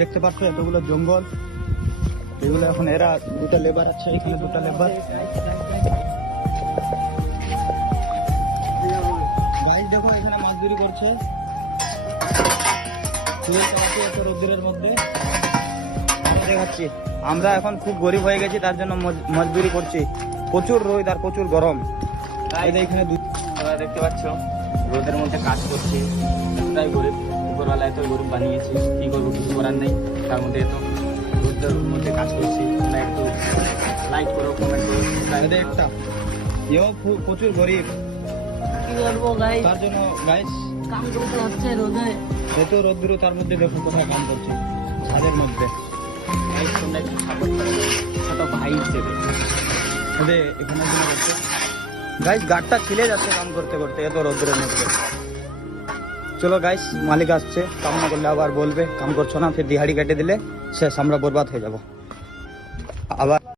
দেখতে পাচ্ছ এতগুলো জঙ্গল, এগুলো এখন এরা দুটা লেবার আছে, এখানে দুটা লেবার। গাইস দেখো এখানে মজদুরি করছে, এত রোদ্রের মধ্যে। আমরা দেখাচ্ছি, আমরা এখন খুব গরিব হয়ে গেছি, তার জন্য মজদুরি করছি। প্রচুর রোদ আর প্রচুর গরম। এখানে দেখতে পাচ্ছ রোদের মধ্যে কাজ করছে, এতটাই গরিব, উপরওয়ালা এত গরিব বানিয়েছে, কি করবো, কিছু করার নেই। তার মধ্যে এত রোদের মধ্যে কাজ করছি, তোমরা একটু লাইক করো, কমেন্ট করো। একটা প্রচুর গরিব, কি করবো গাইস, তার জন্য গাইস কাম করতে হচ্ছে রোদে। এত রোদ্দুর, তার মধ্যে দেখো কোথায় কাম করছে, ছাদের মধ্যে। গাইস তোমরা একটু সাপোর্ট করো, ছোট ভাই হিসেবে। এখানে গাইস গাড়টা ছিলে যাচ্ছে কাম করতে করতে এত রোদ্রের মধ্যে। চলো গাইস, মালিক আসছে, কাম না করলে আবার বলবে কাম করছো না, ফির দিহাড়ি কেটে দিলে শেষ, আমরা বরবাদ হয়ে যাবো আবার।